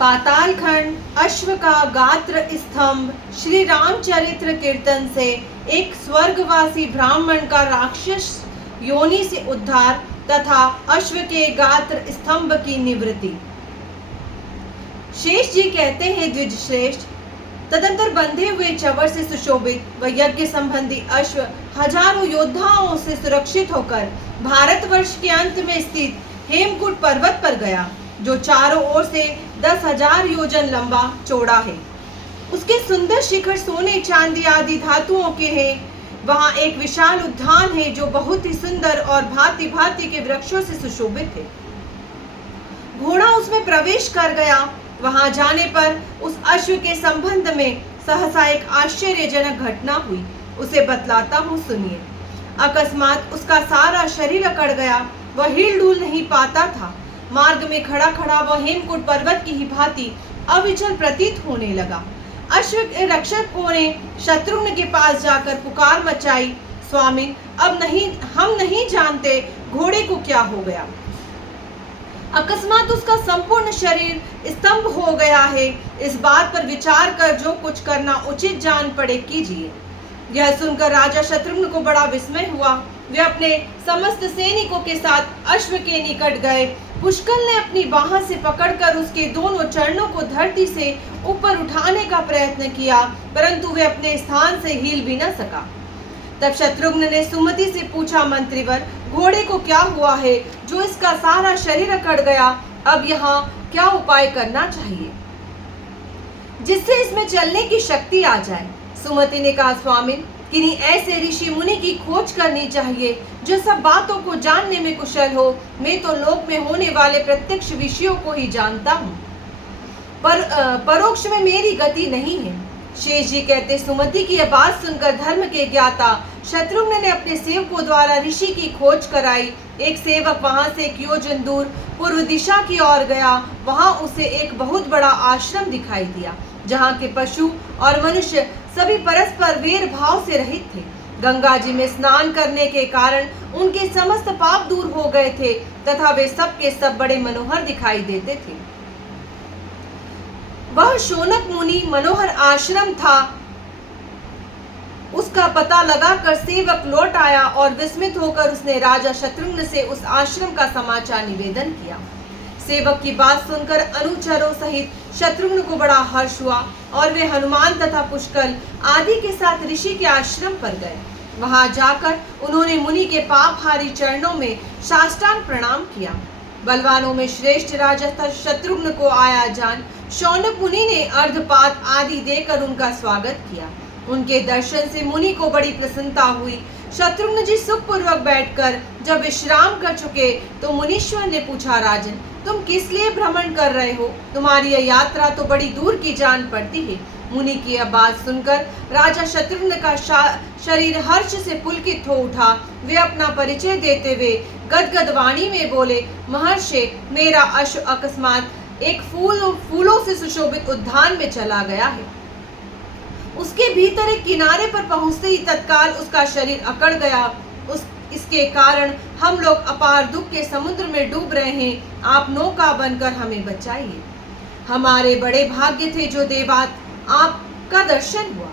पाताल खंड, अश्व का गात्र स्तंभ, श्री रामचरित्र कीर्तन से एक स्वर्गवासी ब्राह्मण का राक्षस योनि से उद्धार तथा अश्व के गात्र स्तंभ की निवृत्ति। शेष जी कहते हैं, द्विज श्रेष्ठ, तदंतर बंधे हुए चवर से सुशोभित व यज्ञ संबंधी अश्व हजारों योद्धाओं से सुरक्षित होकर भारतवर्ष के अंत में स्थित हेमकूट पर्वत पर गया, जो चारों ओर से 10,000 योजन लंबा चौड़ा है। उसके सुंदर शिखर सोने चांदी आदि धातुओं के हैं। वहां एक विशाल उद्यान है जो बहुत ही सुंदर और भांति भांति के वृक्षों से सुशोभित है। घोड़ा उसमें प्रवेश कर गया। वहां जाने पर उस अश्व के संबंध में सहसा एक आश्चर्यजनक घटना हुई। उसे बतलाता हूँ, सुनिए। अकस्मात उसका सारा शरीर अकड़ गया। वह हिल डुल नहीं पाता था। मार्ग में खड़ा खड़ा वह हेमकूट पर्वत की ही भांति अविचल प्रतीत होने लगा। अश्व के रक्षकों ने शत्रुघ्न के पास जाकर पुकार मचाई, स्वामी, हम नहीं जानते घोड़े को क्या हो गया। अकस्मात उसका संपूर्ण शरीर स्तंभ हो गया है। इस बात पर विचार कर जो कुछ करना उचित जान पड़े कीजिए। यह सुनकर राजा शत्रुघ्न को बड़ा विस्मय हुआ। वे अपने समस्त सैनिकों के साथ अश्व के निकट गए। पुष्कल ने अपनी बाह से पकड़कर उसके दोनों चरणों को धरती से ऊपर उठाने का प्रयत्न किया, परंतु वे अपने स्थान से हिल भी न सका। तब शत्रुघ्न ने सुमति से पूछा, मंत्रीवर, घोड़े को क्या हुआ है जो इसका सारा शरीर अकड़ गया? अब यहाँ क्या उपाय करना चाहिए जिससे इसमें चलने की शक्ति आ जाए? सुमति ने कहा, स्वामी, किन्हीं ऐसे ऋषि मुनि की खोज करनी चाहिए जो सब बातों को जानने में कुशल हो। मैं तो लोक में होने वाले प्रत्यक्ष विषयों को ही जानता हूँ, पर परोक्ष में मेरी गति नहीं है। शेष जी कहते, सुमति की यह बात सुनकर धर्म के ज्ञाता शत्रुघ्न ने अपने सेवकों द्वारा ऋषि की खोज कराई। एक सेवक वहां से एक योजन दूर पूर्व दिशा की ओर गया। वहां उसे एक बहुत बड़ा आश्रम दिखाई दिया, जहां के पशु और मनुष्य सभी परस्पर वैर भाव से रहित थे। गंगा जी में स्नान करने के कारण उनके समस्त पाप दूर हो गए थे तथा वे सब के सब बड़े मनोहर दिखाई देते थे। वह शौनक मुनि मनोहर आश्रम था। उसका पता लगाकर सेवक लौट आया और विस्मित होकर उसने राजा शत्रुघ्न से उस आश्रम का समाचार निवेदन किया। सेवक की बात सुनकर अनुचरों सहित शत्रुघ्न को बड़ा हर्ष हुआ और वे हनुमान तथा पुष्कल आदि के साथ ऋषि के आश्रम पर गए। वहां जाकर उन्होंने मुनि के पापहारी चरणों में साष्टांग प्रणाम किया। बलवानों में श्रेष्ठ राजा शत्रुघ्न को आया जान शौनक मुनि ने अर्धपात आदि देकर उनका स्वागत किया। उनके दर्शन से मुनि को बड़ी प्रसन्नता हुई। शत्रुघ्न जी सुखपूर्वक बैठकर जब विश्राम कर चुके तो मुनीश्वर ने पूछा, राजन, तुम किस लिए भ्रमण कर रहे हो? तुम्हारी यह यात्रा तो बड़ी दूर की जान पड़ती है। मुनि की यह बात सुनकर राजा शत्रुघ्न का शरीर हर्ष से पुलकित हो उठा। वे अपना परिचय देते हुए गदगद वाणी में बोले, महर्षि, मेरा अश्व अकस्मात एक फूलों से सुशोभित उद्यान में चला गया है। उसके भीतर एक किनारे पर पहुंचते ही तत्काल उसका शरीर अकड़ गया। इसके कारण हम लोग अपार दुख के समुद्र में डूब रहे हैं। आप नौका बनकर हमें बचाइए। हमारे बड़े भाग्य थे जो देवात आपका दर्शन हुआ।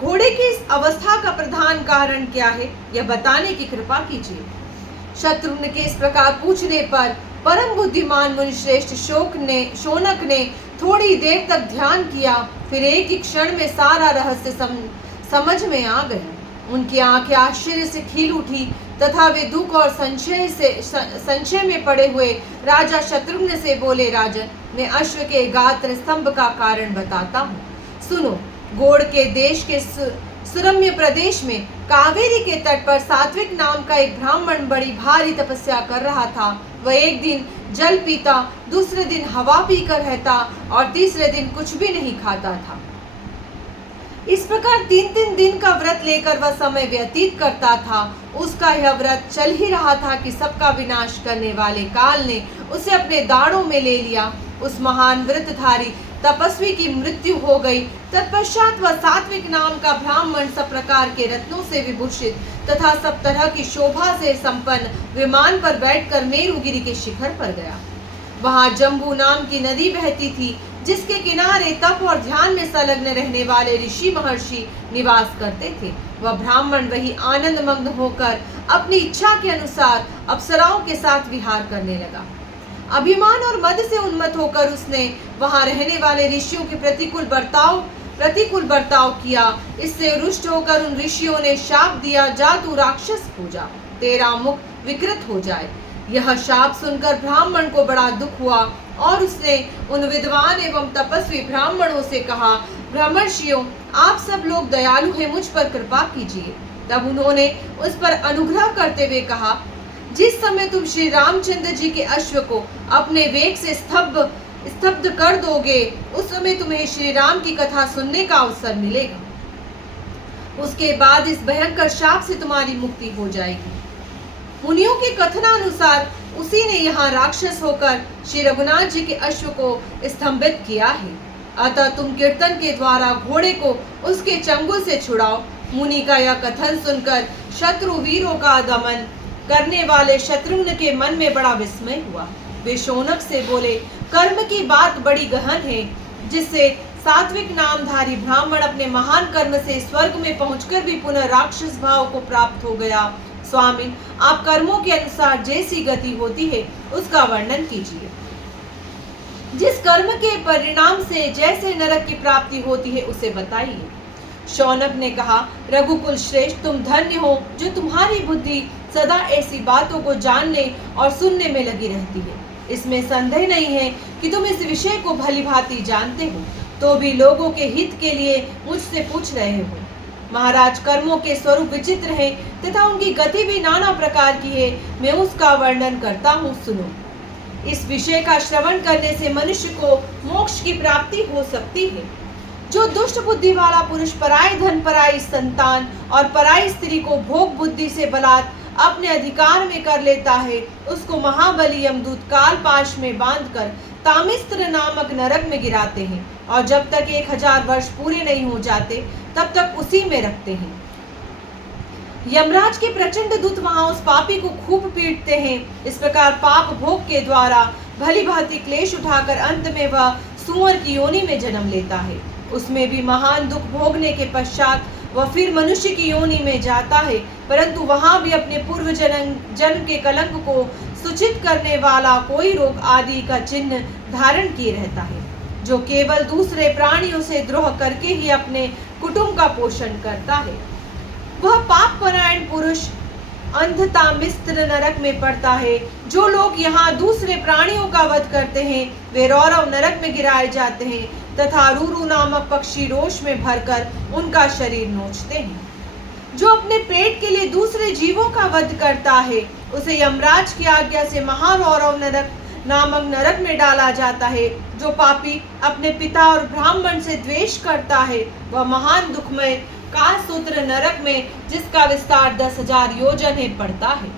घोड़े की इस अवस्था का प्रधान कारण क्या है, यह बताने की कृपा कीजिए। शत्रुघ्न के इस प्रकार पूछने पर परम बुद्धिमान मुनिश्रेष्ठ शौनक ने थोड़ी देर तक ध्यान किया। फिर एक ही क्षण में सारा रहस्य समझ में आ गया। उनकी आंखें आश्चर्य से खिल उठी तथा वे दुख और संशय में पड़े हुए राजा शत्रुघ्न से बोले, राजन, मैं अश्व के गात्र स्तंभ का कारण बताता हूँ। सुनो। गोड़ के देश के सुरम्य प्रदेश में कावेरी के तट पर सात्विक नाम का एक ब्राह्मण बड़ी भारी तपस्या कर रहा था। वह एक दिन जल पीता, दूसरे दिन हवा पीकर रहता और तीसरे दिन कुछ भी नहीं खाता था। इस प्रकार 3-3 दिन का व्रत लेकर वह समय व्यतीत करता था। उसका यह व्रत चल ही रहा था कि सबका विनाश करने वाले काल ने उसे अपने दाड़ों में ले लिया। उस महान व्रतधारी तपस्वी की मृत्यु हो गई। तत्पश्चात वह सात्विक नाम का ब्राह्मण सब प्रकार के रत्नों से विभूषित तथा सब तरह की शोभा से संपन्न विमान पर बैठकर मेरुगिरी के शिखर पर गया। वहां जम्बू नाम की नदी बहती थी, जिसके किनारे तप और ध्यान में संलग्न रहने वाले ऋषि महर्षि निवास करते थे। वह ब्राह्मण वही आनंद मग्न होकर अपनी इच्छा के अनुसार अप्सराओं के साथ विहार करने लगा। अभिमान और मद से उन्मत्त होकर उसने वहां रहने वाले ऋषियों के प्रतिकूल बर्ताव किया। इससे रुष्ट होकर उन ऋषियों ने शाप दिया, जा तू राक्षस पूजा, तेरा मुख विकृत हो जाए। यह शाप सुनकर ब्राह्मण को बड़ा दुख हुआ और उसने उन विद्वान एवं तपस्वी ब्राह्मणों से कहा, ब्रह्मर्षियों, आप सब लोग दयालु हैं, मुझ पर कृपा कीजिए। तब उन्होंने उस पर अनुग्रह करते हुए कहा, जिस समय तुम श्री रामचंद्र जी के अश्व को अपने वेग से स्तब्ध कर दोगे, उस समय तुम्हें श्री राम की कथा सुनने का अवसर मिलेगा। उसके बाद इस भयंकर शाप से तुम्हारी मुक्ति हो जाएगी। मुनियों के कथनानुसार उसी ने यहाँ राक्षस होकर श्री रघुनाथ जी के अश्व को स्तंभित किया है। अतः तुम कीर्तन के द्वारा घोड़े को उसके चंगुल से छुड़ाओ। मुनि का यह कथन सुनकर शत्रु वीरों का दमन करने वाले शत्रुघ्न के मन में बड़ा विस्मय हुआ। वे शौनक से बोले, कर्म की बात बड़ी गहन है, जिससे सात्विक नामधारी ब्राह्मण अपने महान कर्म से स्वर्ग में पहुंचकर भी पुनः राक्षस भाव को प्राप्त हो गया। स्वामी, आप कर्मों के अनुसार जैसी गति होती है उसका वर्णन कीजिए। जिस कर्म के परिणाम से जैसे नरक की प्राप्ति होती है उसे बताइए। शौनक ने कहा, रघुकुल श्रेष्ठ, तुम धन्य हो जो तुम्हारी बुद्धि सदा ऐसी बातों को जानने और सुनने में लगी रहती है। इसमें संदेह नहीं है कि तुम इस विषय को भली भांति जानते हो, तो भी लोगों के हित के लिए मुझसे पूछ रहे हो। महाराज, कर्मों के स्वरूप विचित्र हैं तथा उनकी गति भी नाना प्रकार की है। मैं उसका वर्णन करता हूँ, सुनो। इस विषय का श्रवण करने से मनुष्य को मोक्ष की प्राप्ति हो सकती है। जो दुष्ट बुद्धि वाला पुरुष पराई धन, पराई संतान और पराई स्त्री को भोग बुद्धि से बलात् अपने अधिकार में कर लेता है, उसको महाबली यमदूत कालपाश में बांधकर तामिस्त्र नामक नरक में गिराते हैं और जब तक 1000 वर्ष पूरे नहीं हो जाते तब तक उसी में रखते हैं। यमराज के प्रचंड दूत वहां उस पापी को खूब पीटते हैं। इस प्रकार पाप भोग के द्वारा भली भांति क्लेश उठाकर अंत में वह सूअर की योनि में जन्म लेता है। उसमें भी महान दुख भोगने के पश्चात वह फिर मनुष्य की योनि में जाता है, परंतु वहां भी अपने पूर्व जन्म के कलंक को सूचित करने वाला कोई रोग आदि का चिन्ह धारण किए रहता है, जो केवल दूसरे प्राणियों से द्रोह करके ही अपने कुटुंब का पोषण करता है। वह पाप परायण पुरुष अंधतामिस्त्र नरक में पड़ता है। जो लोग यहाँ दूसरे प्राणियों का वध करते हैं वे रौरव नरक में गिराए जाते हैं तथा रूरू नामक पक्षी रोष में भरकर उनका शरीर नोचते हैं। जो अपने पेट के लिए दूसरे जीवों का वध करता है उसे यमराज की आज्ञा से महारौरव नरक नामक नरक में डाला जाता है। जो पापी अपने पिता और ब्राह्मण से द्वेष करता है वह महान दुखमय कालसूत्र नरक में, जिसका विस्तार 10,000 योजन है, पड़ता है।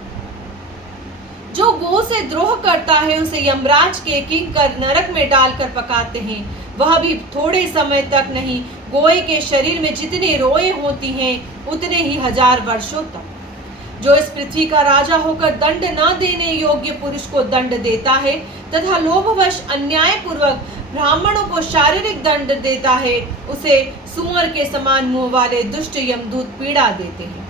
जो गो से द्रोह करता है उसे यमराज के किंकर नरक में डालकर पकाते हैं। वह भी थोड़े समय तक नहीं, गोए के शरीर में जितने रोए होती हैं उतने ही 1000 वर्षों तक। जो इस पृथ्वी का राजा होकर दंड न देने योग्य पुरुष को दंड देता है तथा लोभवश अन्याय पूर्वक ब्राह्मणों को शारीरिक दंड देता है, उसे सूअर के समान मुंह वाले दुष्ट यमदूत पीड़ा देते हैं।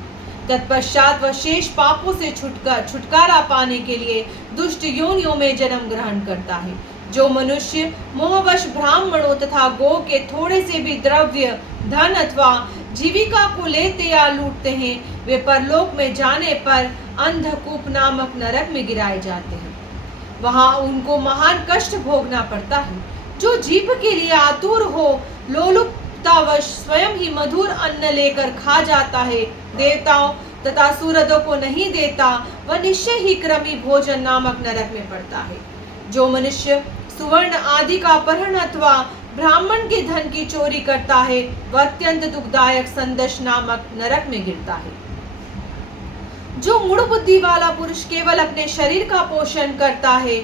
तत्पश्चात वह शेष पापों से छुटकारा पाने के लिए दुष्ट योनियों में जन्म ग्रहण करता है। जो मनुष्य मोहवश ब्राह्मणों तथा गो के थोड़े से भी द्रव्य, धन अथवा जीविका को लेते या लूटते हैं वे परलोक में जाने पर अंधकूप नामक नरक में गिराए जाते हैं। वहां उनको महान कष्ट भोगना पड़ता है। जो जीभ के लिए आतुर हो, लोलुपतावश स्वयं ही मधुर अन्न लेकर खा जाता है, देवताओं तथा सूरजों को नहीं देता, वह निश्चय ही क्रमी भोजन नामक नरक में पड़ता है। जो मनुष्य सुवर्ण आदि का अपहरण अथवा ब्राह्मण के धन की चोरी करता है वह अत्यंत दुखदायक संदश नामक नरक में गिरता है। जो मूढ़ बुद्धि वाला पुरुष केवल अपने शरीर का पोषण करता है,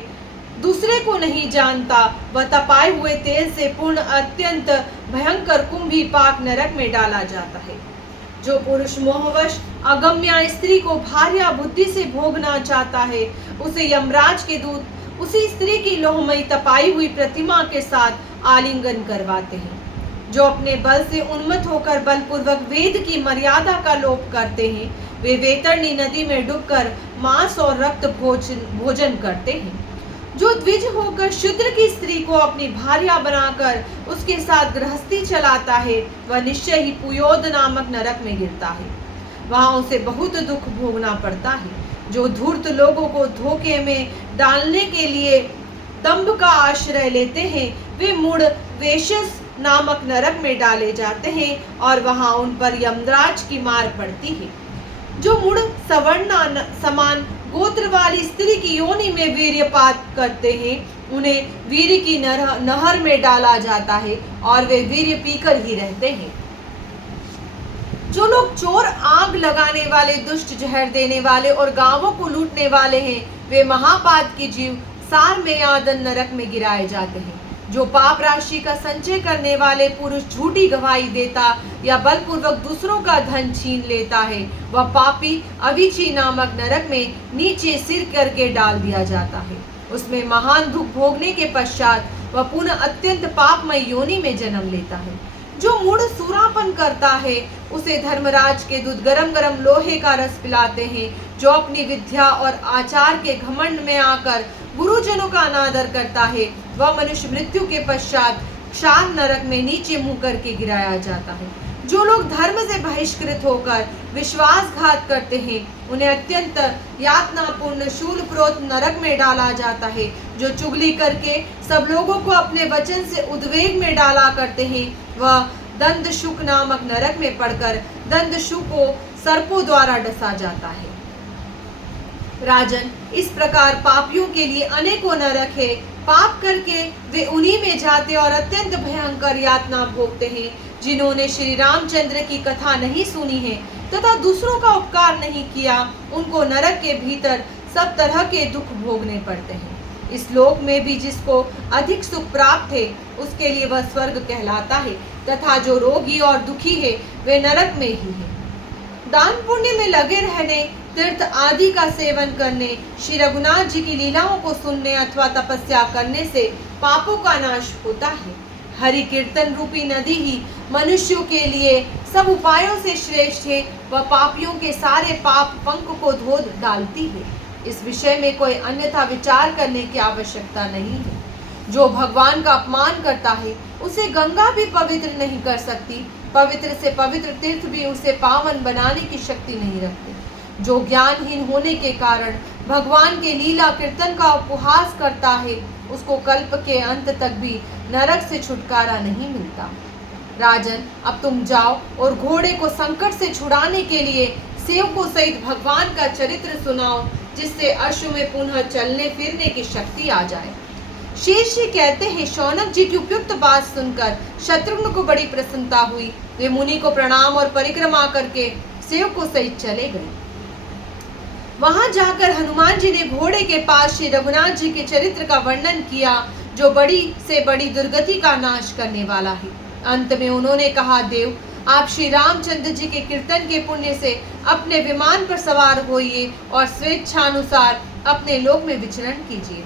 दूसरे को नहीं जानता, वह तपाए हुए तेल से पूर्ण अत्यंत भयंकर कुंभी पाक नरक में डाला जाता है। जो पुरुष मोहवश अगम्या स्त्री को भार्या बुद्धि से भोगना चाहता है उसे यमराज के दूत उसी स्त्री की लोहमयी तपाई हुई प्रतिमा के साथ आलिंगन करवाते हैं। जो अपने बल से उन्मत्त होकर बलपूर्वक वेद की मर्यादा का लोप करते हैं, वे वैतरणी नदी में डूबकर मांस और रक्त भोजन करते हैं। जो द्विज होकर शूद्र की स्त्री को अपनी भार्या बनाकर उसके साथ गृहस्थी चलाता है, वह निश्चय ही पुयोद नामक नरक में गिरता है। वहां उसे बहुत दुख भोगना पड़ता है। जो धूर्त लोगों को धोखे में डालने के लिए दंभ का आश्रय लेते हैं, वे मूढ़ वेश्यस नामक नरक में डाले जाते हैं और वहां उन पर यमराज की मार पड़ती है। जो मूढ़ सवर्ण समान गोत्र वाली स्त्री की योनि में वीर्यपात करते हैं, उन्हें वीर्य की नहर में डाला जाता है और वे वीर्य पीकर ही रहते हैं। जो लोग चोर, आग लगाने वाले, दुष्ट, जहर देने वाले और गांवों को लूटने वाले हैं, वे महापात के जीव सार में यादन नरक में गिराए जाते हैं। जो पाप राशि का संचय करने वाले पुरुष झूठी गवाही देता या बलपूर्वक दूसरों का धन छीन लेता है, वह पापी अविची नामक नरक में नीचे सिर करके डाल दिया जाता है। उसमें महान दुख भोगने के पश्चात वह पुनः अत्यंत पापमय योनि में जन्म लेता है। जो मूढ़ सूरापन करता है, उसे धर्मराज के दूत गरम गरम लोहे का रस पिलाते हैं। जो अपनी विद्या और आचार के घमंड में आकर गुरुजनों का अनादर करता है, वह मनुष्य मृत्यु के पश्चात क्षार नरक में नीचे मुंह करके गिराया जाता है। जो लोग धर्म से बहिष्कृत होकर विश्वासघात करते हैं, उन्हें अत्यंत यातनापूर्ण शूलप्रोत नरक में डाला जाता है। जो चुगली करके सब लोगों को अपने वचन से उद्वेग में डाला करते हैं, वह दंदशुक नामक नरक में पड़कर दंदशु को सर्पों द्वारा डसा जाता है। राजन, इस प्रकार पापियों के लिए अनेकों नरक है। पाप करके वे उन्हीं में जाते और अत्यंत भयंकर यातना भोगते हैं। जिन्होंने श्री रामचंद्र की कथा नहीं सुनी है तथा दूसरों का उपकार नहीं किया, उनको नरक के भीतर सब तरह के दुख भोगने पड़ते हैं। इस लोक में भी जिसको अधिक सुख प्राप्त है, उसके लिए वह स्वर्ग कहलाता है, तथा जो रोगी और दुखी है, वे नरक में ही है। दान पुण्य में लगे रहने, तीर्थ आदि का सेवन करने, श्री रघुनाथ जी की लीलाओं को सुनने अथवा तपस्या करने से पापों का नाश होता है। हरि कीर्तन रूपी नदी ही मनुष्यों के लिए सब उपायों से श्रेष्ठ है। वह पापियों के सारे पाप पंख को धो डालती है। इस विषय में कोई अन्यथा विचार करने की आवश्यकता नहीं है। जो भगवान का अपमान करता है, उसे गंगा भी पवित्र नहीं कर सकती। पवित्र से पवित्र तीर्थ भी उसे पावन बनाने की शक्ति नहीं रखते। जो ज्ञानहीन होने के कारण भगवान के लीला कीर्तन का उपहास करता है, उसको कल्प के अंत तक भी नरक से छुटकारा नहीं मिलता। राजन, अब तुम जाओ और घोड़े को संकट से छुड़ाने के लिए सेवकों सहित भगवान का चरित्र सुनाओ, जिससे अश्व में पुनः चलने फिरने की शक्ति आ जाए। शेष जी कहते हैं, शौनक जी की उपयुक्त बात सुनकर शत्रुघ्न को बड़ी प्रसन्नता हुई। वे मुनि को प्रणाम और परिक्रमा करके सेवकों सहित चले गए। वहां जाकर हनुमान जी ने घोड़े के पास श्री रघुनाथ जी के चरित्र का वर्णन किया, जो बड़ी से बड़ी दुर्गति का नाश करने वाला है। अंत में उन्होंने कहा, देव, आप श्री रामचंद्र जी के कीर्तन के पुण्य से अपने विमान पर सवार होइए और स्वेच्छानुसार अपने लोक में विचरण कीजिए।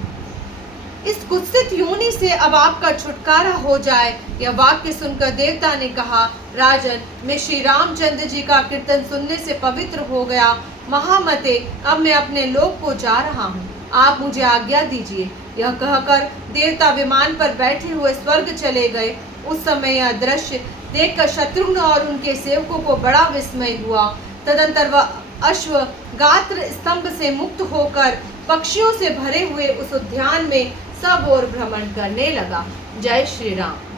इस कुत्सित योनि से अब आपका छुटकारा हो जाए। यह वाक्य सुनकर देवता ने कहा, राजन, मैं श्री रामचंद्र जी का कीर्तन सुनने से पवित्र हो गया। महामते, अब मैं अपने लोक को जा रहा हूँ, आप मुझे आज्ञा दीजिए। यह कहकर देवता विमान पर बैठे हुए स्वर्ग चले गए। उस समय यह दृश्य देखकर शत्रुघ्न और उनके सेवकों को बड़ा विस्मय हुआ। तदंतर वह अश्व गात्र स्तंभ से मुक्त होकर पक्षियों से भरे हुए उस उद्यान में सब ओर भ्रमण करने लगा। जय श्री राम।